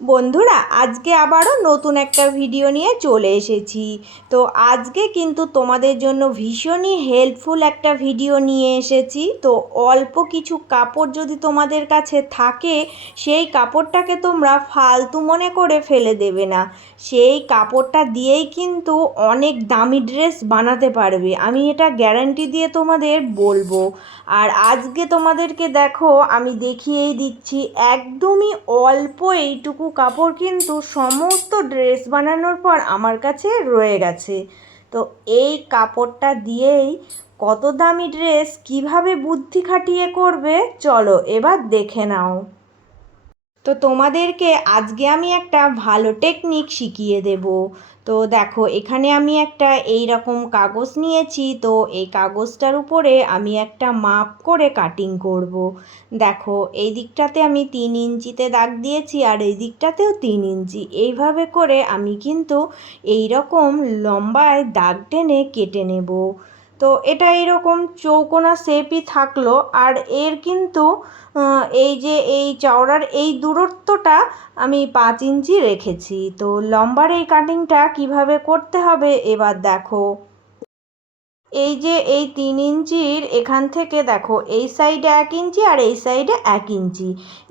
বন্ধুরা, আজকে আবারও নতুন একটা ভিডিও নিয়ে চলে এসেছি। তো আজকে কিন্তু তোমাদের জন্য ভীষণই হেল্পফুল একটা ভিডিও নিয়ে এসেছি। তো অল্প কিছু কাপড় যদি তোমাদের কাছে থাকে, সেই কাপড়টাকে তোমরা ফালতু মনে করে ফেলে দেবে না। সেই কাপড়টা দিয়েই কিন্তু অনেক দামি ড্রেস বানাতে পারবে, আমি এটা গ্যারান্টি দিয়ে তোমাদের বলবো। আর আজকে তোমাদেরকে দেখো আমি দেখিয়েই দিচ্ছি, একদমই অল্প এইটুকু কাপড় কিন্তু সমস্ত ড্রেস বানানোর পর আমার কাছে রয়ে গেছে। তো এই কাপড়টা দিয়েই কত দামি ড্রেস কিভাবে বুদ্ধি খাটিয়ে করবে, চলো এবার দেখে নাও। তো তোমাদেরকে আজকে আমি একটা ভালো টেকনিক শিখিয়ে দেব। তো দেখো, এখানে আমি একটা এই রকম কাগজ নিয়েছি। তো এই কাগজটার উপরে আমি একটা মাপ করে কাটিং করব। দেখো, এই দিকটাতে আমি 3 ইঞ্চিতে দাগ দিয়েছি আর এই দিকটাতেও 3 ইঞ্চি। এইভাবে করে আমি কিন্তু এই রকম লম্বায় দাগ টেনে কেটে নেব। তো এটা এরকম চৌকোনা শেপই থাকলো। আর এর কিন্তু এই যে এই চওড়ার এই দূরত্বটা আমি 5 ইঞ্চি রেখেছি। তো লম্বার এই কাটিংটা কিভাবে করতে হবে এবার দেখো। এই যে এই 3 ইঞ্চির এখান থেকে দেখো, এই সাইডে 1 ইঞ্চি আর এই সাইডে 1 ইঞ্চি,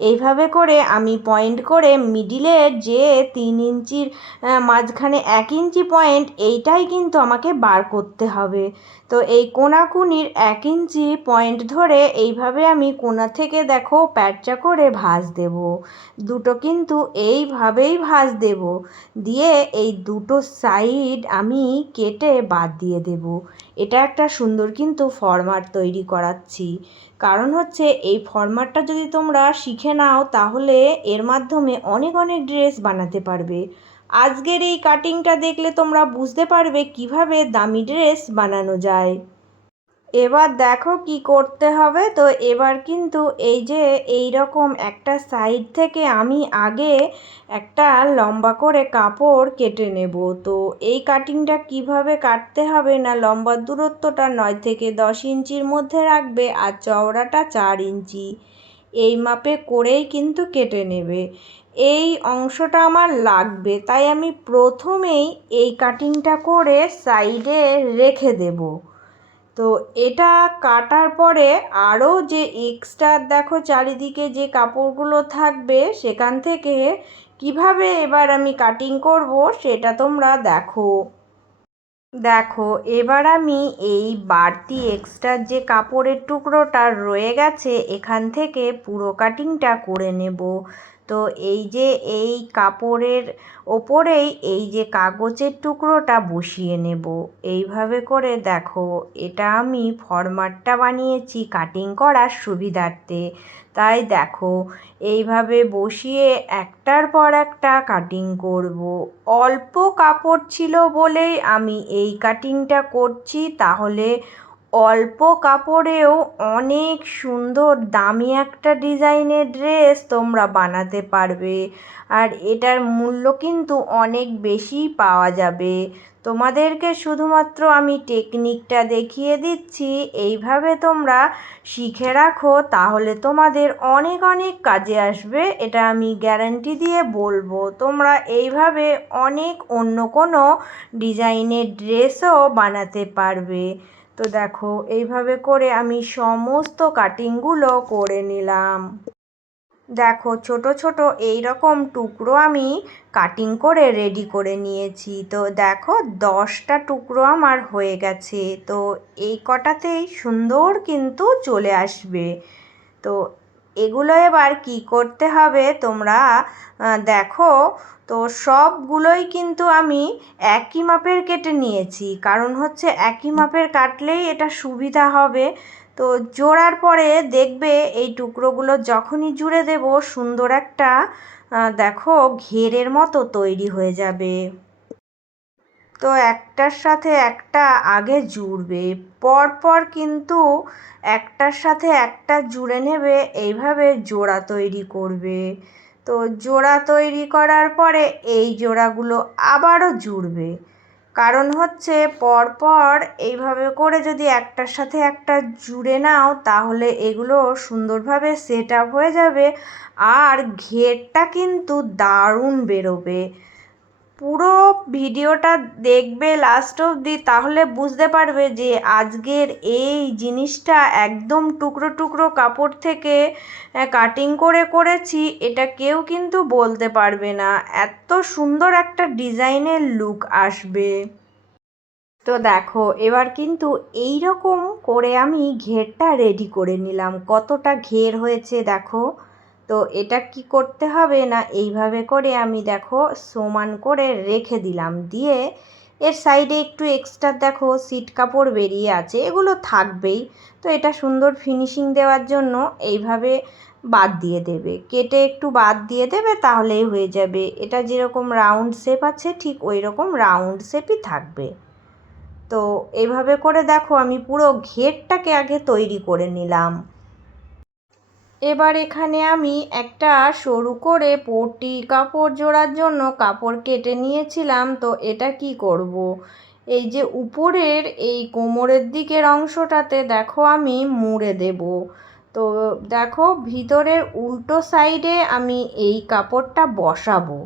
এইভাবে করে আমি পয়েন্ট করে মিডিলের যে 3 ইঞ্চির মাঝখানে 1 ইঞ্চি পয়েন্ট, এইটাই কিন্তু আমাকে বার করতে হবে। তো এই কোনাকুনির 1 ইঞ্চি পয়েন্ট ধরে এইভাবে আমি কোনা থেকে দেখো প্যাঁচা করে ভাঁজ দেব। দুটো কিন্তু এইভাবেই ভাঁজ দেব, দিয়ে এই দুটো সাইড আমি কেটে বাদ দিয়ে দেব। এটা একটা সুন্দর কিন্তু ফরম্যাট তৈরি করাচ্ছি। কারণ হচ্ছে এই ফরম্যাটটা যদি তোমরা শিখে নাও, তাহলে এর মাধ্যমে অনেক অনেক ড্রেস বানাতে পারবে। আজকের এই কাটিংটা দেখলে তোমরা বুঝতে পারবে কিভাবে দামি ড্রেস বানানো যায়। এবার দেখো কি করতে হবে। তো এবার কিন্তু এই যে এই রকম একটা সাইড থেকে আমি আগে একটা লম্বা করে কাপড় কেটে নেব। তো এই কাটিংটা কিভাবে কাটতে হবে না, লম্বার দূরত্বটা 9 থেকে 10 ইঞ্চির মধ্যে রাখবে আর চওড়াটা 4 ইঞ্চি। এই মাপে করেই কিন্তু কেটে নেবে। এই অংশটা আমার লাগবে, তাই আমি প্রথমেই এই কাটিংটা করে সাইডে রেখে দেব। তো এটা কাটার পরে আরও যে এক্সট্রা দেখো চারিদিকে যে কাপড়গুলো থাকবে, সেখান থেকে কিভাবে এবার আমি কাটিং করব সেটা তোমরা দেখো। দেখো, এবার আমি এই বাড়তি এক্সট্রা যে কাপড়ের টুকরোটা রয়ে গেছে, এখান থেকে পুরো কাটিংটা করে নেব। তো এই যে এই কাপড়ের ওপরেই এই যে কাগজের টুকরোটা বসিয়ে নেব। এইভাবে করে দেখো, এটা আমি ফরম্যাটটা বানিয়েছি কাটিং করার সুবিধার্থে। তাই দেখো, এইভাবে বসিয়ে একটার পর একটা কাটিং করব। অল্প কাপড় ছিল বলেই আমি এই কাটিংটা করছি, তাহলে অল্প কাপড়েও অনেক সুন্দর দামি একটা ডিজাইনের ড্রেস তোমরা বানাতে পারবে। আর এটার মূল্য কিন্তু অনেক বেশি পাওয়া যাবে। তোমাদেরকে শুধুমাত্র আমি টেকনিকটা দেখিয়ে দিচ্ছি, এইভাবে তোমরা শিখে রাখো, তাহলে তোমাদের অনেক অনেক কাজে আসবে, এটা আমি গ্যারান্টি দিয়ে বলবো। তোমরা এইভাবে অনেক অন্য কোনো ডিজাইনের ড্রেসও বানাতে পারবে। তো দেখো, এইভাবে করে আমি সমস্ত কাটিংগুলো করে নিলাম। দেখো, ছোট ছোট এই রকম টুকরো আমি কাটিং করে রেডি করে নিয়েছি। তো দেখো, 10টা টুকরো আমার হয়ে গেছে। তো এই কটাতেই সুন্দর কিন্তু চলে আসবে। তো এগুলো এবার কি করতে হবে তোমরা দেখো। তো সবগুলোই কিন্তু আমি একই মাপের কেটে নিয়েছি, কারণ হচ্ছে একই মাপের কাটলেই এটা সুবিধা হবে। তো জোড়ার পরে দেখবে এই টুকরোগুলো যখনই জুড়ে দেব, সুন্দর একটা দেখো ঘেরের মতো তৈরি হয়ে যাবে। তো একটার সাথে একটা আগে জুড়বে, পরপর কিন্তু একটার সাথে একটা জুড়ে নেবে, এইভাবে জোড়া তৈরি করবে। তো জোড়া তৈরি করার পরে এই জোড়াগুলো আবারও জুড়বে। কারণ হচ্ছে পরপর এইভাবে করে যদি একটার সাথে একটা জুড়ে নাও তাহলে এগুলো সুন্দরভাবে সেট আপ হয়ে যাবে আর ঘেরটা কিন্তু দারুণ বেরোবে। পুরো ভিডিওটা দেখবে লাস্ট অবধি, তাহলে বুঝতে পারবে যে আজকের এই জিনিসটা একদম টুকরো টুকরো কাপড় থেকে কাটিং করে করেছি, এটা কেউ কিন্তু বলতে পারবে না। এত সুন্দর একটা ডিজাইনের লুক আসবে। তো দেখো এবার কিন্তু এই রকম করে আমি ঘেরটা রেডি করে নিলাম। কতটা ঘের হয়েছে দেখো। তো এটা কি করতে হবে না, এইভাবে করে আমি দেখো সমান করে রেখে দিলাম। দিয়ে এর সাইডে একটু এক্সট্রা দেখো সিট কাপড় বেরিয়ে আছে, এগুলো থাকবেই। তো এটা সুন্দর ফিনিশিং দেওয়ার জন্য এইভাবে বাদ দিয়ে দেবে, কেটে একটু বাদ দিয়ে দেবে, তাহলেই হয়ে যাবে। এটা যেরকম রাউন্ড শেপ আছে ঠিক ওই রকম রাউন্ড শেপই থাকবে। তো এইভাবে করে দেখো আমি পুরো ঘেরটাকে আগে তৈরি করে নিলাম। এবার এখানে আমি একটা সরু করে পটি কাপড় জোড়ার জন্য কাপড় কেটে নিয়েছিলাম। তো এটা কি করব, এই যে উপরের এই কোমরের দিকের অংশটাতে দেখো আমি মুড়ে দেব। তো দেখো ভিতরের উল্টো সাইডে আমি এই কাপড়টা বসাবো,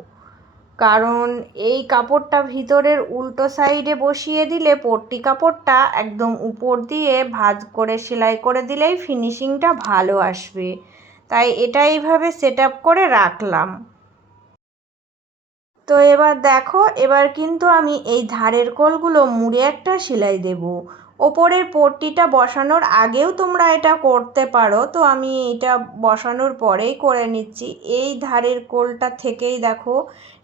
কারণ এই কাপড়টা ভিতরের উল্টো সাইডে বসিয়ে দিলে পট্টি কাপড়টা একদম উপর দিয়ে ভাঁজ করে সেলাই করে দিলেই ফিনিশিংটা ভালো আসবে। তাই এটা এইভাবে সেট আপ করে রাখলাম। তো এবার দেখো এবার কিন্তু আমি এই ধারের কোলগুলো মুড়ে একটা সেলাই দেব। ওপরের পট্টিটা বসানোর আগেও তোমরা এটা করতে পারো, তো আমি এটা বসানোর পরেই করে নিচ্ছি। এই ধারের কোলটা থেকেই দেখো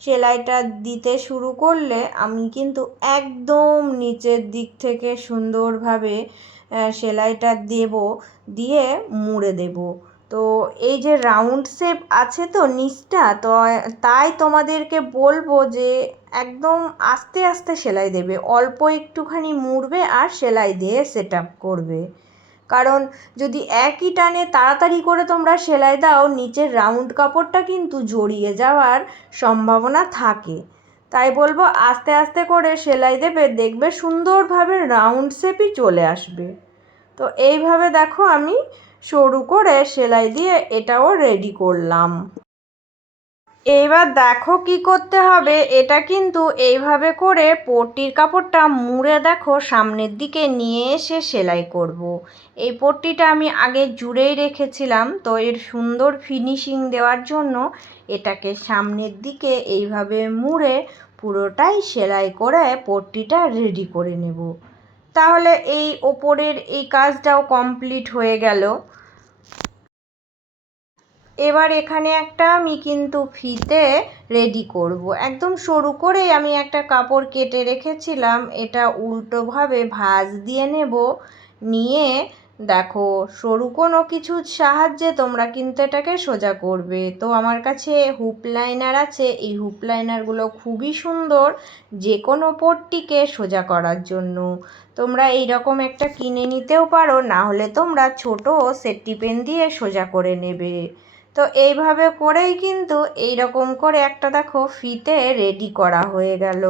সেলাইটা দিতে শুরু করলে আমি কিন্তু একদম নিচের দিক থেকে সুন্দরভাবে সেলাইটা দেব, দিয়ে মুড়ে দেব। তো এই যে রাউন্ড শেপ আছে তো নিচটা, তো তাই তোমাদেরকে বলবো যে একদম আস্তে আস্তে সেলাই দেবে, অল্প একটুখানি মুড়বে আর সেলাই দিয়ে সেট আপ করবে। কারণ যদি একই টানে তাড়াতাড়ি করে তোমরা সেলাই দাও, নিচের রাউন্ড কাপড়টা কিন্তু জড়িয়ে যাওয়ার সম্ভাবনা থাকে। তাই বলবো আস্তে আস্তে করে সেলাই দেবে, দেখবে সুন্দরভাবে রাউন্ড শেপই চলে আসবে। তো এইভাবে দেখো আমি সরু করে সেলাই দিয়ে এটাও রেডি করলাম। এইবার দেখো কি করতে হবে, এটা কিন্তু এইভাবে করে পট্টির কাপড়টা মুড়ে দেখো সামনের দিকে নিয়ে এসে সেলাই করব। এই পট্টিটা আমি আগে জুড়েই রেখেছিলাম, তো এর সুন্দর ফিনিশিং দেওয়ার জন্য এটাকে সামনের দিকে এইভাবে মুড়ে পুরোটাই সেলাই করে পট্টিটা রেডি করে নেব। তাহলে এই ওপরের এই কাজটাও কমপ্লিট হয়ে গেল। এবার এখানে একটা আমি কিন্তু ফিতে রেডি করব। একদম সরু করেই আমি একটা কাপড় কেটে রেখেছিলাম, এটা উল্টোভাবে ভাঁজ দিয়ে নেব। নিয়ে দেখো সরু কোনো কিছুর সাহায্যে তোমরা কিন্তু এটাকে সোজা করবে। তো আমার কাছে হুপ লাইনার আছে, এই হুপ লাইনারগুলো খুবই সুন্দর যে কোনো পট্টিকে সোজা করার জন্য। তোমরা এই রকম একটা কিনে নিতেও পারো, না হলে তোমরা ছোটো সেফটি পেন দিয়ে সোজা করে নেবে। তো এইভাবে করেই কিন্তু এই রকম করে একটা দেখো ফিতে রেডি করা হয়ে গেল।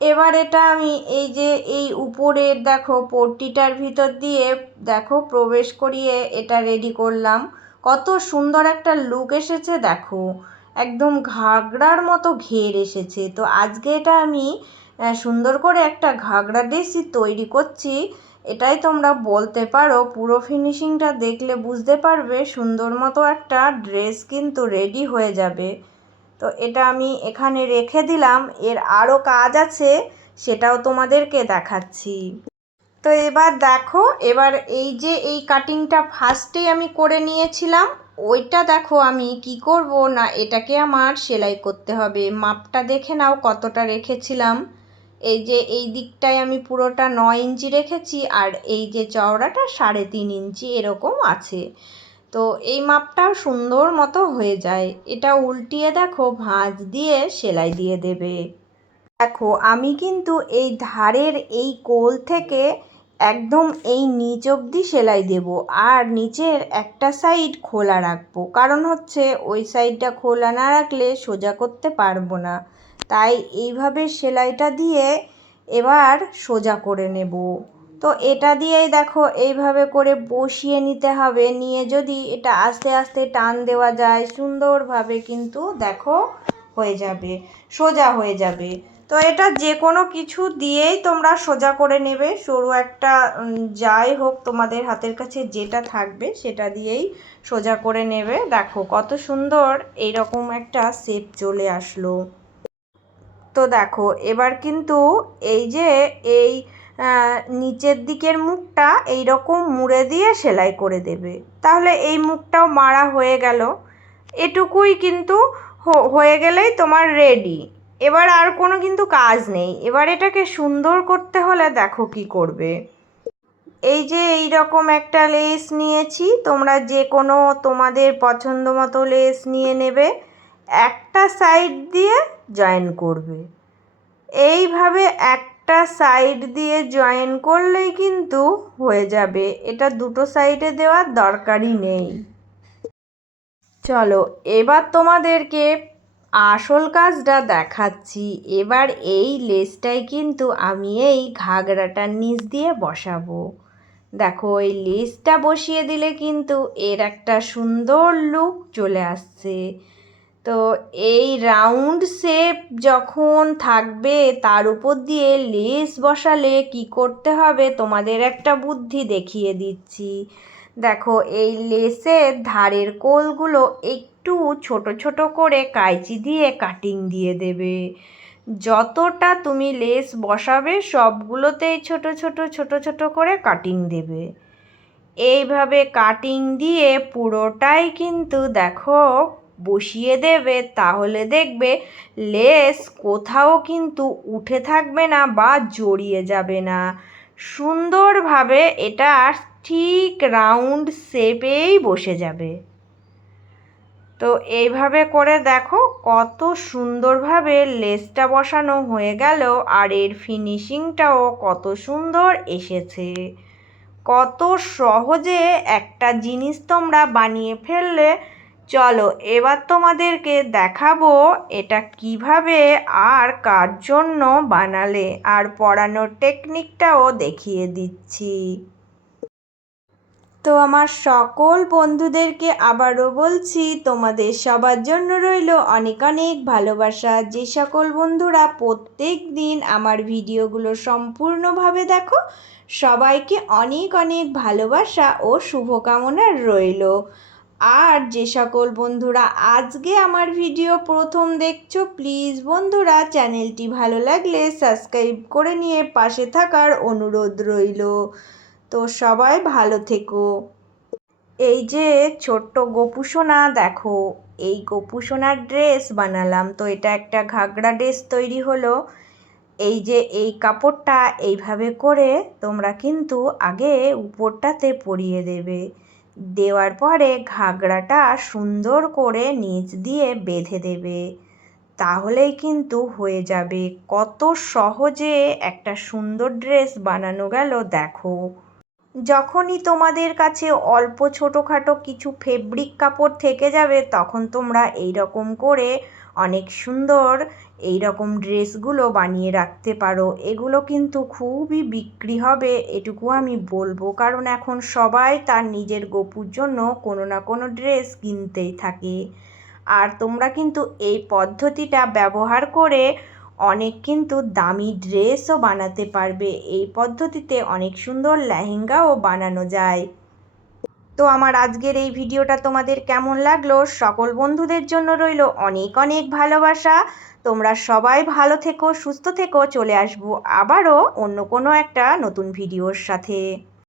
এবার এটা আমি এই যে এই উপরের দেখো পট্টিটার ভিতর দিয়ে দেখো প্রবেশ করিয়ে এটা রেডি করলাম। কত সুন্দর একটা লুক এসেছে দেখো, একদম ঘাগরার মতো ঘের এসেছে। তো আজকে এটা আমি সুন্দর করে একটা ঘাগরা ড্রেসই তৈরি করছি, এটাই তোমরা বলতে পারো। পুরো ফিনিশিংটা দেখলে বুঝতে পারবে সুন্দর মতো একটা ড্রেস কিন্তু রেডি হয়ে যাবে। তো এটা আমি এখানে রেখে দিলাম, এর আরও কাজ আছে সেটাও তোমাদেরকে দেখাচ্ছি। তো এবার দেখো এবার এই যে এই কাটিংটা ফার্স্টেই আমি করে নিয়েছিলাম, ওইটা দেখো আমি কি করব না এটাকে আমার সেলাই করতে হবে। মাপটা দেখে নাও কতটা রেখেছিলাম। এই যে এই দিকটায় আমি পুরোটা 9 ইঞ্চি রেখেছি, আর এই যে চওড়াটা 3.5 ইঞ্চি এরকম আছে। তো এই মাপটাও সুন্দর মতো হয়ে যায়। এটা উল্টিয়ে দেখো ভাঁজ দিয়ে সেলাই দিয়ে দেবে। দেখো আমি কিন্তু এই ধারের এই কোল থেকে একদম এই নিচ অবধি সেলাই দেব, আর নিচের একটা সাইড খোলা রাখবো। কারণ হচ্ছে ওই সাইডটা খোলা না রাখলে সোজা করতে পারবো না, তাই এইভাবে সেলাইটা দিয়ে এবার সোজা করে নেব। তো এটা দিয়েই দেখো এইভাবে করে বসিয়ে নিতে হবে। নিয়ে যদি এটা আস্তে আস্তে টান দেওয়া যায় সুন্দরভাবে কিন্তু দেখো হয়ে যাবে, সোজা হয়ে যাবে। তো এটা যে কোনো কিছু দিয়েই তোমরা সোজা করে নেবে। সরু একটা যাই হোক তোমাদের হাতের কাছে যেটা থাকবে সেটা দিয়েই সোজা করে নেবে। দেখো কত সুন্দর এইরকম একটা শেপ চলে আসলো। তো দেখো এবার কিন্তু এই যে এই নিচের দিকের মুখটা এই রকম মুড়ে দিয়ে সেলাই করে দেবে, তাহলে এই মুখটাও মারা হয়ে গেল। এটুকুই কিন্তু হয়ে গেলেই তোমার রেডি। এবার আর কোনো কিন্তু কাজ নেই। এবার এটাকে সুন্দর করতে হলে দেখো কি করবে। এই যে এই রকম একটা লেস নিয়েছি, তোমরা যে কোনো তোমাদের পছন্দ মতো লেস নিয়ে নেবে, একটা সাইড দিয়ে জয়েন করবে। এইভাবে একটা সাইড দিয়ে জয়েন করলেই কিন্তু হয়ে যাবে। এটা দুটো সাইডে দেওয়ার দরকারই নেই। চলো এবার তোমাদেরকে আসল কাজটা দেখাচ্ছি। এবার এই লেসটাই কিন্তু আমি এই ঘাগরাটার নিচ দিয়ে বসাবো। দেখো এই লেসটা বসিয়ে দিলে কিন্তু এর একটা সুন্দর লুক চলে আসছে। তো এই রাউন্ড শেপ যখন থাকবে তার উপর দিয়ে লেস বসালে কি করতে হবে তোমাদের একটা বুদ্ধি দেখিয়ে দিচ্ছি। দেখো এই লেসের ধারের কোলগুলো একটু ছোট ছোট করে কাঁচি দিয়ে কাটিং দিয়ে দেবে। যতটা তুমি লেস বসাবে সবগুলোতেই ছোট ছোট ছোট ছোট করে কাটিং দেবে। এইভাবে কাটিং দিয়ে পুরোটাই কিন্তু দেখো বসিয়ে দেবে, তাহলে দেখবে লেস কোথাও কিন্তু উঠে থাকবে না বা জড়িয়ে যাবে না। সুন্দরভাবে এটা ঠিক রাউন্ড শেপেই বসে যাবে। তো এইভাবে করে দেখো কত সুন্দরভাবে লেসটা বসানো হয়ে গেল, আর এর ফিনিশিংটাও কত সুন্দর এসেছে। কত সহজে একটা জিনিস তোমরা বানিয়ে ফেললে। চলো এবার তোমাদেরকে দেখাবো এটা কিভাবে আর কার জন্য বানালে, আর পরানোর টেকনিকটাও দেখিয়ে দিচ্ছি। তো আমার সকল বন্ধুদেরকে আবারও বলছি, তোমাদের সবার জন্য রইল অনেক অনেক ভালোবাসা। যে সকল বন্ধুরা প্রত্যেক দিন আমার ভিডিওগুলো সম্পূর্ণভাবে দেখো, সবাইকে অনেক অনেক ভালোবাসা ও শুভকামনা রইল। আর যে সকল বন্ধুরা আজকে আমার ভিডিও প্রথম দেখছো, প্লিজ বন্ধুরা চ্যানেলটি ভালো লাগলে সাবস্ক্রাইব করে নিয়ে পাশে থাকার অনুরোধ রইল। তো সবাই ভালো থেকো। এই যে ছোট্ট গোপুসোনা দেখো, এই গোপুসোনার ড্রেস বানালাম। তো এটা একটা ঘাগরা ড্রেস তৈরি হলো। এই যে এই কাপড়টা এইভাবে করে তোমরা কিন্তু আগে উপরটাতে পরিয়ে দেবে। দেওয়ার পরে ঘাগরাটা সুন্দর করে নিচ দিয়ে বেঁধে দেবে, তাহলেই কিন্তু হয়ে যাবে। কত সহজে একটা সুন্দর ড্রেস বানানো গেল দেখো। যখনই তোমাদের কাছে অল্প ছোটোখাটো কিছু ফেব্রিক কাপড় থেকে যাবে, তখন তোমরা এই রকম করে অনেক সুন্দর এই রকম ড্রেসগুলো বানিয়ে রাখতে পারো। এগুলো কিন্তু খুবই বিক্রি হবে, এটুকু আমি বলবো, কারণ এখন সবাই তার নিজের গপুর জন্য কোনো না কোনো ড্রেস কিনতেই থাকে। আর তোমরা কিন্তু এই পদ্ধতিটা ব্যবহার করে অনেক কিন্তু দামি ড্রেসও বানাতে পারবে। এই পদ্ধতিতে অনেক সুন্দর লেহেঙ্গাও বানানো যায়। তো আমার আজকের এই ভিডিওটা তোমাদের কেমন লাগলো? সকল বন্ধুদের জন্য রইল অনেক অনেক ভালোবাসা। তোমরা সবাই ভালো থেকো, সুস্থ থেকো। চলে আসবো আবারও অন্য কোনো একটা নতুন ভিডিওর সাথে।